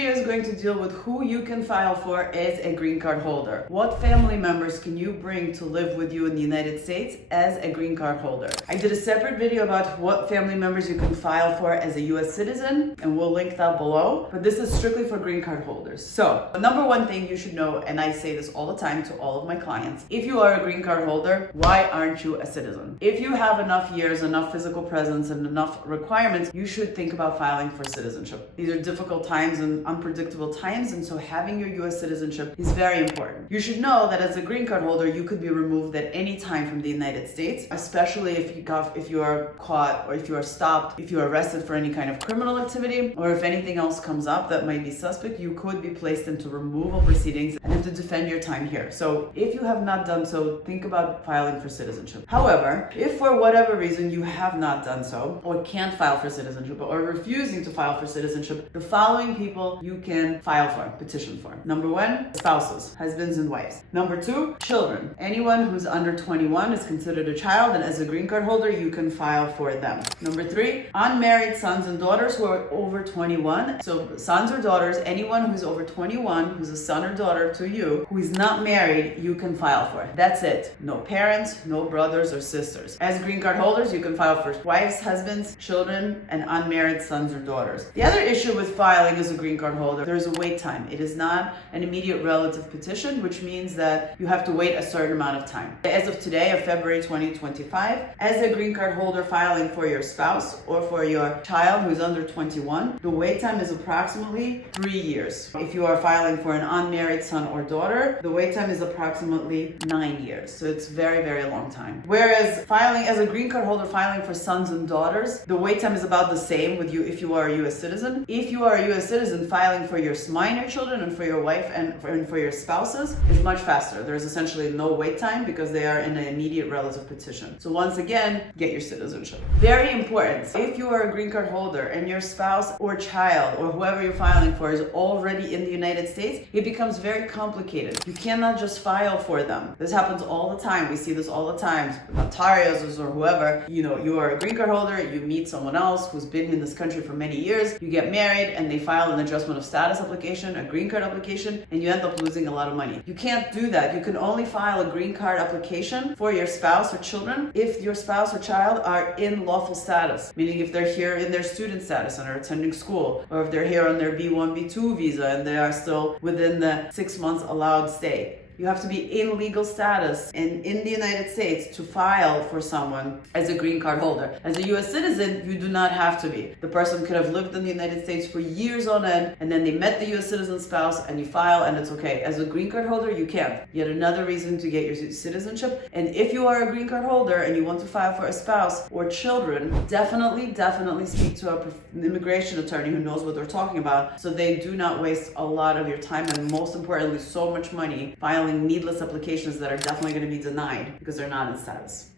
video is going to deal with who you can file for as a green card holder. What family members can you bring to live with you in the United States as a green card holder? I did a separate video about what family members you can file for as a US citizen, and we'll link that below, but this is strictly for green card holders. So, the number one thing you should know, and I say this all the time to all of my clients, if you are a green card holder, why aren't you a citizen? If you have enough years, enough physical presence, and enough requirements, you should think about filing for citizenship. These are difficult times and unpredictable times, and so having your US citizenship is very important. You should know that as a green card holder, you could be removed at any time from the United States, especially if you are caught, or if you are stopped, if you are arrested for any kind of criminal activity, or if anything else comes up that might be suspect, you could be placed into removal proceedings and have to defend your time here. So if you have not done so, think about filing for citizenship. However, if for whatever reason you have not done so, or can't file for citizenship, or refusing to file for citizenship, the following people you can file for, petition for. Number one, spouses, husbands and wives. Number two, children. Anyone who's under 21 is considered a child, and as a green card holder, you can file for them. Number three, unmarried sons and daughters who are over 21. So sons or daughters, anyone who's over 21, who's a son or daughter to you, who is not married, you can file for. That's it. No parents, no brothers or sisters. As green card holders, you can file for wives, husbands, children, and unmarried sons or daughters. The other issue with filing as a green card holder, there's a wait time. It is not an immediate relative petition, which means that you have to wait a certain amount of time. As of today, of February 2025, as a green card holder filing for your spouse or for your child who's under 21, the wait time is approximately 3 years. If you are filing for an unmarried son or daughter, the wait time is approximately 9 years. So it's very, very long time. Whereas filing as a green card holder, filing for sons and daughters, the wait time is about the same with you if you are a US citizen. If you are a US citizen, filing for your minor children and for your wife and for your spouses is much faster. There is essentially no wait time because they are in an immediate relative petition. So once again, get your citizenship. Very important. If you are a green card holder and your spouse or child or whoever you're filing for is already in the United States, it becomes very complicated. You cannot just file for them. This happens all the time. We see this all the time. Notarios or whoever, you are a green card holder, you meet someone else who's been in this country for many years, you get married and they file an adjustment of status application, a green card application, and you end up losing a lot of money. You can't do that. You can only file a green card application for your spouse or children if your spouse or child are in lawful status, meaning if they're here in their student status and are attending school, or if they're here on their B1, B2 visa and they are still within the 6 months allowed stay. You have to be in legal status and in the United States to file for someone as a green card holder. As a US citizen, you do not have to be. The person could have lived in the United States for years on end, and then they met the US citizen spouse and you file and it's okay. As a green card holder, you can't. Yet another reason to get your citizenship. And if you are a green card holder and you want to file for a spouse or children, definitely speak to an immigration attorney who knows what they're talking about, so they do not waste a lot of your time and most importantly, so much money filing needless applications that are definitely going to be denied because they're not in status.